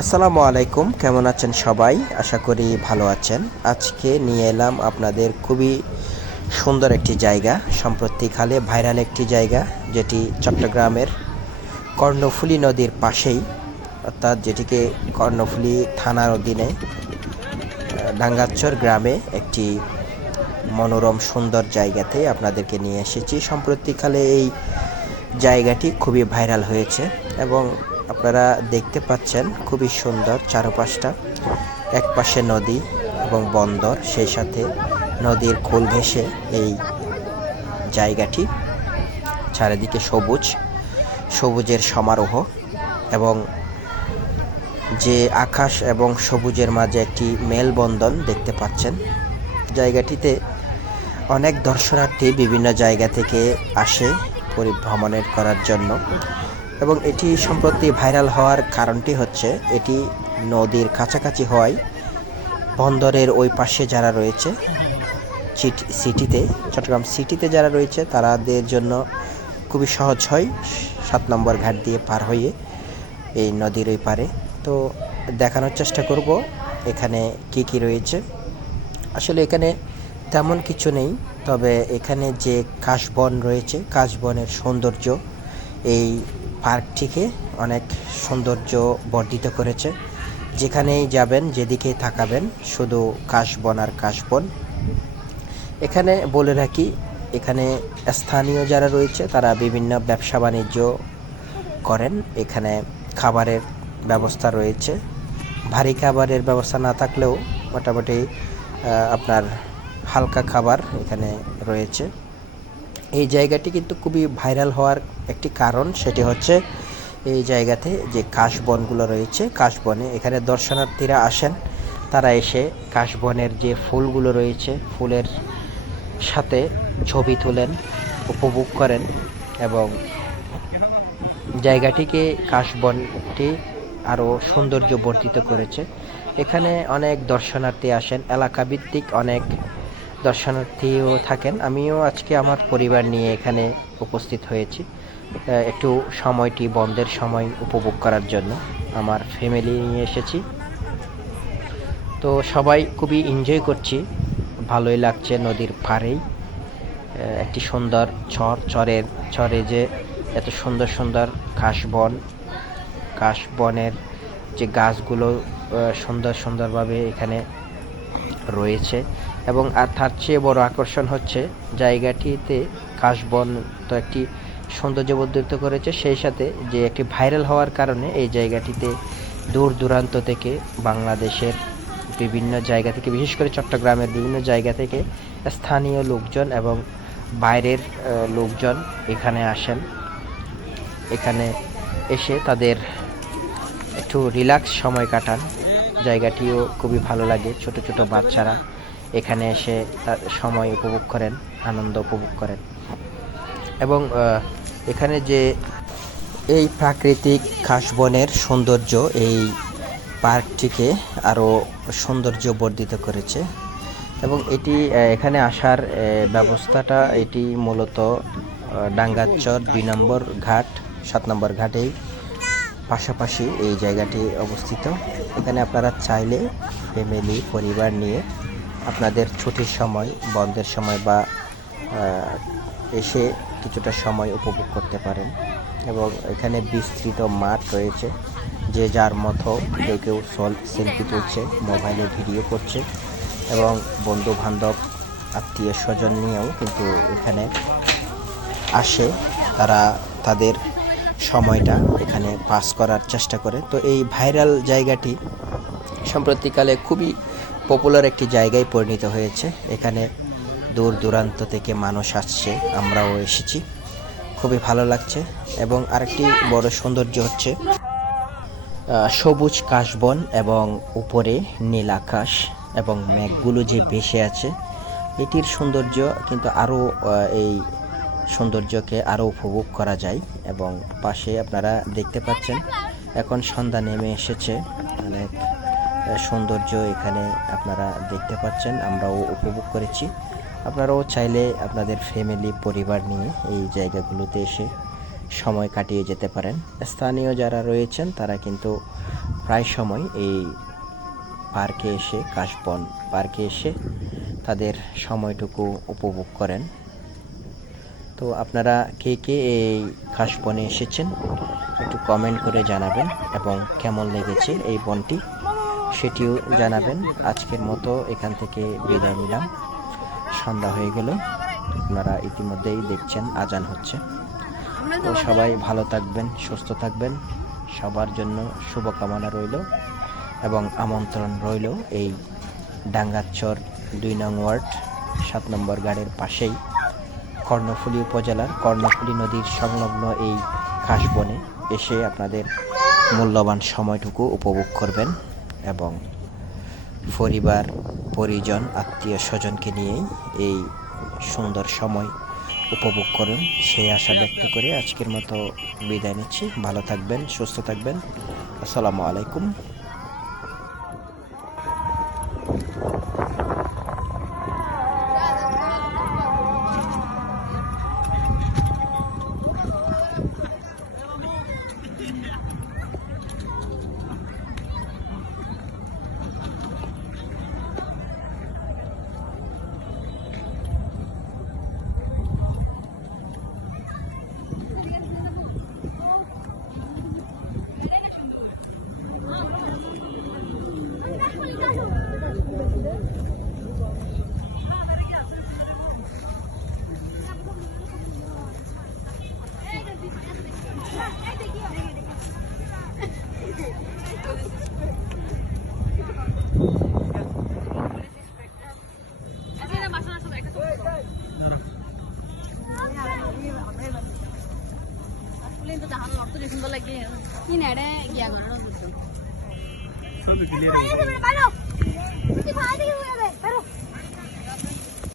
আসসালামু আলাইকুম, কেমন আছেন সবাই? আশা করি ভালো আছেন। আজকে নিয়ে এলাম আপনাদের খুবই সুন্দর একটি জায়গা সম্প্রতিকালে ভাইরাল একটি জায়গা, যেটি চট্টগ্রামের কর্ণফুলী নদীর পাশেই, অর্থাৎ যেটিকে কর্ণফুলী থানার অধীনে ডাঙ্গাচ্চর গ্রামে একটি মনোরম সুন্দর জায়গাতে আপনাদেরকে নিয়ে এসেছি। সম্প্রতিকালে এই জায়গাটি খুবই ভাইরাল হয়েছে এবং আপনারা দেখতে পাচ্ছেন খুবই সুন্দর চারপাশটা। এক পাশে নদী এবং বন্দর, সেই সাথে নদীর কোল ঘেঁষে এই জায়গাটি। চারিদিকে সবুজ, সবুজের সমারোহ এবং যে আকাশ এবং সবুজের মাঝে একটি মেলবন্ধন দেখতে পাচ্ছেন। জায়গাটিতে অনেক দর্শনার্থী বিভিন্ন জায়গা থেকে আসে পরিভ্রমণের করার জন্য। এবং এটি সম্প্রতি ভাইরাল হওয়ার কারণটি হচ্ছে, এটি নদীর কাছাকাছি হওয়ায় বন্দরের ওই পাশে যারা রয়েছে সিটিতে, চট্টগ্রাম সিটিতে যারা রয়েছে, তারাদের জন্য খুবই সহজ হয় সাত নম্বর ঘাট দিয়ে পার হয়ে এই নদীর ওই পারে। তো দেখানোর চেষ্টা করব, এখানে কি কি রয়েছে। আসলে এখানে তেমন কিছু নেই। তবে এখানে যে কাশবন রয়েছে, কাশবনের সৌন্দর্য, এই পার্কটিকে অনেক সৌন্দর্য বর্ধিত করেছে। যেখানেই যাবেন, যেদিকে থাকাবেন শুধু কাশবন আর কাশবন। এখানে বলে রাখি, এখানে স্থানীয় যারা রয়েছে, তারা বিভিন্ন ব্যবসা বাণিজ্য করেন। এখানে খাবারের ব্যবস্থা রয়েছে। ভারী খাবারের ব্যবস্থা না থাকলেও মোটামুটি আপনার হালকা খাবার এখানে রয়েছে। এই জায়গাটি কিন্তু খুবই ভাইরাল হওয়ার একটি কারণ সেটি হচ্ছে এই জায়গাতে যে কাশবনগুলো রয়েছে, কাশবনে এখানে দর্শনার্থীরা আসেন। তারা এসে কাশবনের যে ফুলগুলো রয়েছে, ফুলের সাথে ছবি তোলেন, উপভোগ করেন এবং জায়গাটিকে কাশবনটি আরও সৌন্দর্য বর্ধিত করেছে। এখানে অনেক দর্শনার্থী আসেন, এলাকাভিত্তিক অনেক দর্শনার্থীও থাকেন। আমিও আজকে আমার পরিবার নিয়ে এখানে উপস্থিত হয়েছি। একটু সময়টি, বন্ধের সময় উপভোগ করার জন্য আমার ফ্যামিলি নিয়ে এসেছি। তো সবাই খুবই এনজয় করছি। ভালোই লাগছে নদীর পাড়েই। একটি সুন্দর চর চরের, চরে যে এত সুন্দর সুন্দর কাশবন কাশবনের যে গাছগুলো সুন্দর, সুন্দরভাবে এখানে রয়েছে। এবং, আর তার চেয়ে বড় আকর্ষণ হচ্ছে জায়গাটিতে কাশবন তো একটি সৌন্দর্য বর্ধিত করেছে। সেই সাথে যে একটি ভাইরাল হওয়ার কারণে এই জায়গাটিতে দূর দূরান্ত থেকে বাংলাদেশের বিভিন্ন জায়গা থেকে, বিশেষ করে চট্টগ্রামের বিভিন্ন জায়গা থেকে স্থানীয় লোকজন এবং বাইরের লোকজন এখানে আসেন। এখানে এসে তাদের একটু রিল্যাক্স সময় কাটান। জায়গাটিও খুবই ভালো লাগে। ছোট ছোট বাচ্চারা এখানে এসে তার সময় উপভোগ করেন, আনন্দ উপভোগ করেন। এবং এখানে যে এই প্রাকৃতিক কাশবনের সৌন্দর্য, এই পার্কটিকে আরও সৌন্দর্য বর্ধিত করেছে। এবং এটি এখানে আসার ব্যবস্থাটা, এটি মূলত ডাঙ্গাচর দুই নম্বর ঘাট, সাত নম্বর ঘাটেই পাশাপাশি এই জায়গাটি অবস্থিত। এখানে আপনারা চাইলে ফ্যামিলি পরিবার নিয়ে আপনাদের ছুটির সময়, বন্ধের সময় বা এসে কিছুটা সময় উপভোগ করতে পারেন। এবং এখানে বিস্তৃত মাঠ রয়েছে, যে যার মতো কেউ কেউ সল, সেলফি তুলছে, মোবাইলে ভিডিও করছে এবং বন্ধু বান্ধব আত্মীয় স্বজন নিয়েও কিন্তু এখানে আসে। তারা তাদের সময়টা এখানে পাস করার চেষ্টা করে। তো এই ভাইরাল জায়গাটি সম্প্রতিকালে খুবই পপুলার একটি জায়গায় পরিণত হয়েছে। এখানে দূর দূরান্ত থেকে মানুষ আসছে, আমরাও এসেছি। খুবই ভালো লাগছে এবং আরেকটি বড় সৌন্দর্য হচ্ছে সবুজ কাশবন এবং উপরে নীল আকাশ এবং মেঘগুলো যে ভেসে আছে, এটির সৌন্দর্য কিন্তু আরও এই সৌন্দর্যকে আরও উপভোগ করা যায় এবং পাশে আপনারা দেখতে পাচ্ছেন, এখন সন্ধ্যা নেমে এসেছে অনেক সৌন্দর্য এখানে আপনারা দেখতে পাচ্ছেন, আমরাও উপভোগ করেছি। আপনারাও চাইলে আপনাদের ফ্যামিলি পরিবার নিয়ে এই জায়গাগুলোতে এসে সময় কাটিয়ে যেতে পারেন। স্থানীয় যারা রয়েছেন, তারা কিন্তু প্রায় সময় এই পার্কে এসে, কাশবন পার্কে এসে তাদের সময়টুকু উপভোগ করেন। তো আপনারা কে কে এই কাশবনে এসেছেন, একটু কমেন্ট করে জানাবেন এবং কেমন লেগেছে এই বনটি? সেটিও জানাবেন। আজকের মতো এখান থেকে বিদায় নিলাম। সন্ধ্যা হয়ে গেল। আপনারা ইতিমধ্যেই দেখছেন, আজান হচ্ছে। তো সবাই ভালো থাকবেন, সুস্থ থাকবেন। সবার জন্য শুভকামনা রইল এবং আমন্ত্রণ রইল এই ডাঙ্গাচর দুই নং ওয়ার্ড, সাত নম্বর গাড়ির পাশেই কর্ণফুলী উপজেলার কর্ণফুলী নদীর সংলগ্ন এই খাসবনে এসে আপনাদের মূল্যবান সময়টুকু উপভোগ করবেন। এবং পরিবার, পরিজন, আত্মীয় স্বজনকে নিয়েই এই সুন্দর সময় উপভোগ করুন। সেই আশা ব্যক্ত করে আজকের মতো বিদায় নিচ্ছি। ভালো থাকবেন, সুস্থ থাকবেন। আসসালামু আলাইকুম। কিন্তু তাহার নর্ত সুন্দর লাগে। কি নেড়ে গিয়া